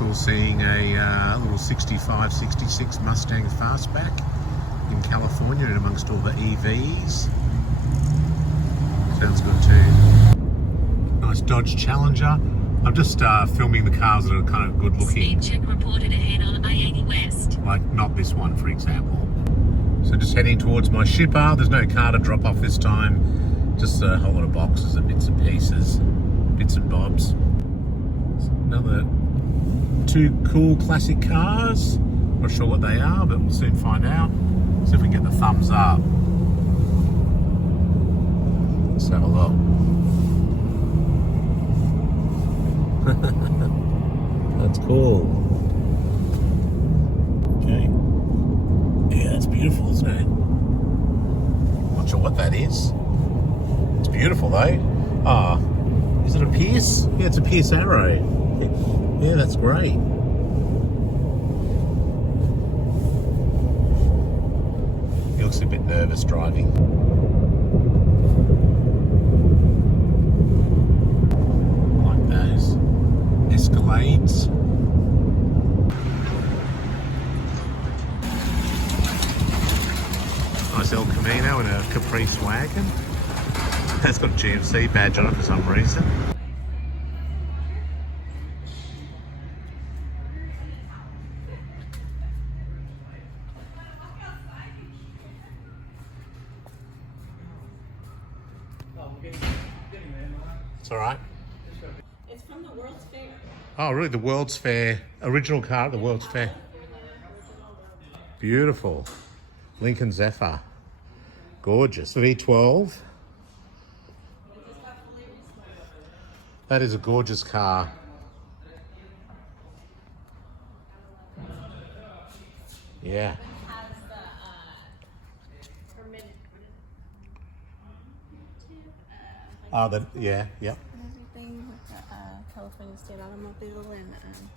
cool seeing a little 65, 66 Mustang Fastback in California and amongst all the EVs. Sounds good too. Nice Dodge Challenger. I'm just filming the cars that are kind of good looking. Speed check reported ahead on I-80 West. Like not this one, for example. So just heading towards my shipper. There's no car to drop off this time. Just a whole lot of boxes and bits and pieces, bits and bobs. So another two cool classic cars. Not sure what they are, but we'll soon find out. See if we can get the thumbs up. Let's have a look. That's cool. Okay. Yeah, that's beautiful, isn't it? Not sure what that is. It's beautiful though. Ah, is it a Pierce? Yeah, it's a Pierce Arrow. Yeah, that's great. He looks a bit nervous driving. Like those Escalades. Nice El Camino and a Caprice wagon. That's got a GMC badge on it for some reason. It's all right. It's from the World's Fair. Oh, really? The World's Fair. Original car at the World's Fair. Beautiful. Lincoln Zephyr. Gorgeous. V12. That is a gorgeous car. Yeah. Oh, yeah, yep. Everything with the California State Automobile and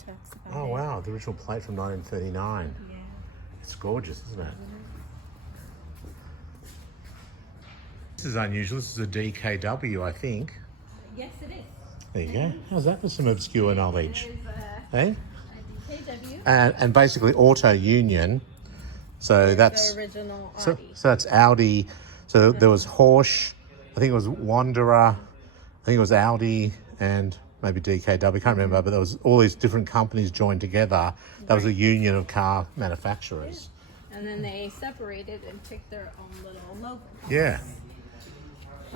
talks about Oh, wow. The original plate from 1939. Yeah. It's gorgeous, isn't it? This is unusual. This is a DKW, I think. Yes, it is. There you go. How's that for some obscure knowledge? It is Hey? a DKW. And basically Auto Union. So that's the original so Audi. that's Audi. So there was Horsch, I think it was Wanderer, I think it was Audi and maybe DKW, I can't remember, but there was all these different companies joined together. That was a union of car manufacturers. And then they separated and picked their own little logo. Yeah.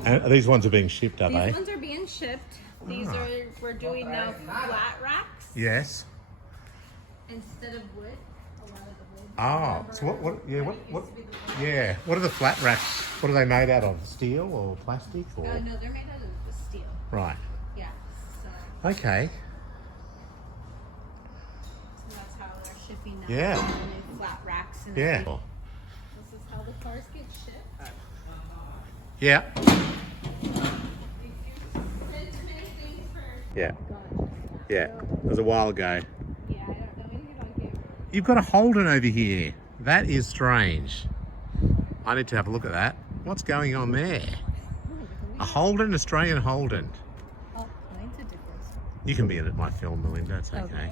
And these ones are being shipped, are These they? ones are being shipped. These are, we're doing now flat racks Yes. instead of wood. A lot of the wood. Oh, so what are the flat racks? What are they made out of? Steel or plastic or? No, they're made out of the steel. Right. Yeah. So Okay. that's how they're shipping now. Yeah. New flat racks and Yeah. everything. This is how the cars get shipped. Yeah. Yeah. Yeah. It was a while ago. Yeah, I don't know anything about game. You've got a Holden over here. That is strange. I need to have a look at that. What's going on there? A Holden, Australian Holden. Oh, mine's a difference. You can be in my film, Melinda. It's okay. Okay.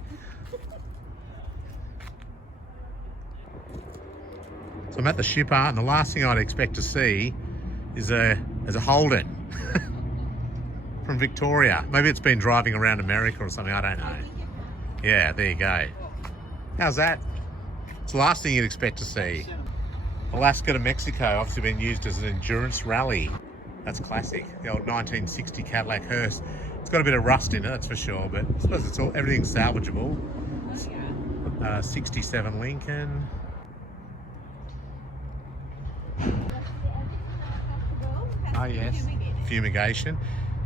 So I'm at the shipper, and the last thing I'd expect to see is a Holden from Victoria. Maybe it's been driving around America or something. I don't know. Yeah, there you go. How's that? It's the last thing you'd expect to see. Alaska to Mexico, obviously been used as an endurance rally. That's classic. The old 1960 Cadillac hearse. It's got a bit of rust in it, that's for sure, but I suppose it's everything's salvageable. 67 Lincoln. Oh yes, fumigation.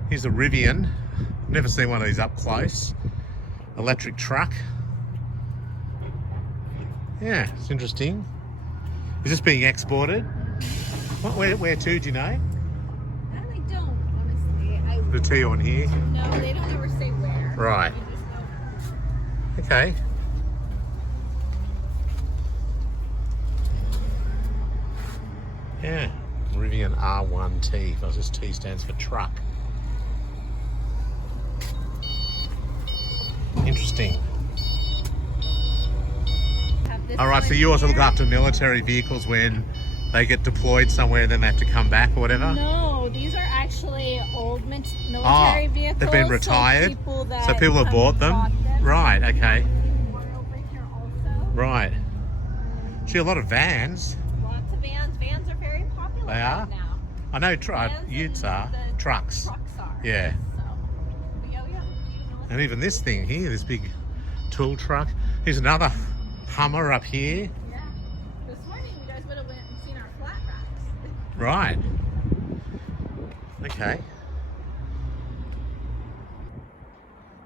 Here's a Rivian. Never seen one of these up close. Electric truck. Yeah, it's interesting. Is this being exported? Where to, do you know? I really don't, honestly. The T on here. No, they don't ever say where. Right. They just know. Okay. Yeah, Rivian R1T. That's just T stands for truck. Interesting. this All right, so one you also look here- after military vehicles when they get deployed somewhere, then they have to come back or whatever? No, these are actually old military vehicles. They've been retired? So people have come bought them? bought them. Right, okay. One over here also. Right. See, a lot of vans. Lots of vans. Vans are very popular They are? right now. I know Vans utes and are. the Trucks. Trucks are. Yeah. So, but yeah. And even this thing here, this big tool truck. Here's another Hummer up here. Yeah. This morning you guys would have went and seen our flat racks. Right. Okay.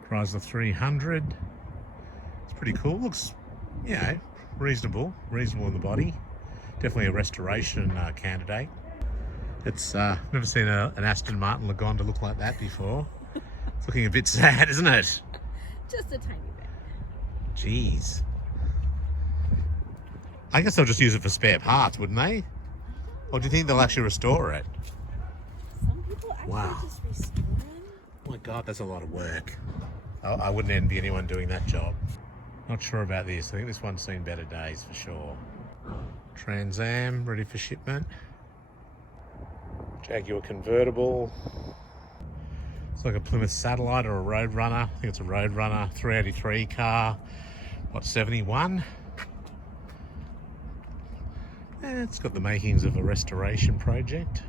Chrysler 300. It's pretty cool. Looks, you know, reasonable in the body. Definitely a restoration candidate. It's never seen an Aston Martin Lagonda look like that before. It's looking a bit sad, isn't it? Just a tiny bit. Jeez. I guess they'll just use it for spare parts, wouldn't they? Or do you think they'll actually restore it? Some people actually Wow. just restore them. Oh my God, that's a lot of work. I wouldn't envy anyone doing that job. Not sure about this. I think this one's seen better days for sure. Trans Am ready for shipment. Jaguar convertible. It's like a Plymouth Satellite or a Roadrunner. I think it's a Roadrunner 383 car. What, 71? It's got the makings of a restoration project.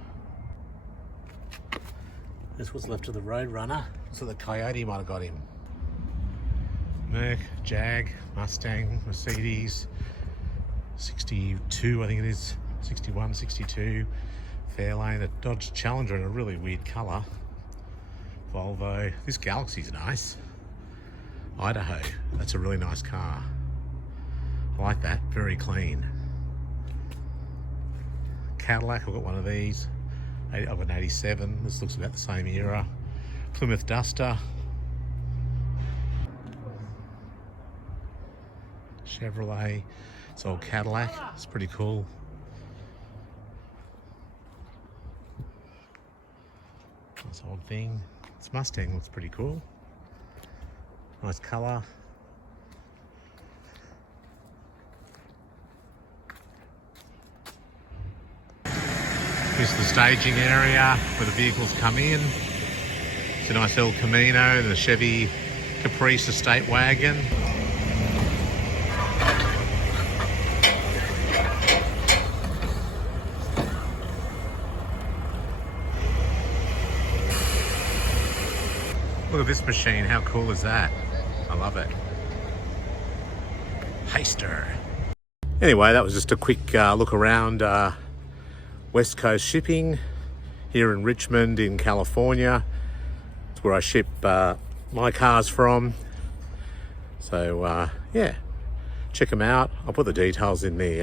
This was left of the Roadrunner, so the Coyote might have got him. Merc, Jag, Mustang, Mercedes, 62 I think it is, 61, 62, Fairlane, a Dodge Challenger in a really weird colour, Volvo. This Galaxy's nice. Idaho, that's a really nice car. I like that, very clean. Cadillac, I've got one of these. I've got an 87, this looks about the same era. Plymouth Duster. Chevrolet, it's old Cadillac, it's pretty cool. This old thing. This Mustang looks pretty cool. Nice colour. Here's the staging area where the vehicles come in. It's a nice El Camino, the Chevy Caprice estate wagon. Look at this machine, how cool is that? I love it. Heister. Anyway, that was just a quick look around West Coast shipping here in Richmond in California. It's where I ship my cars from. So yeah, check them out. I'll put the details in the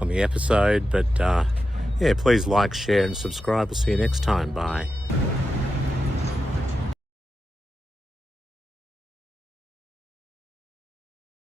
on the episode, but yeah, please like, share and subscribe. We'll see you next time. Bye.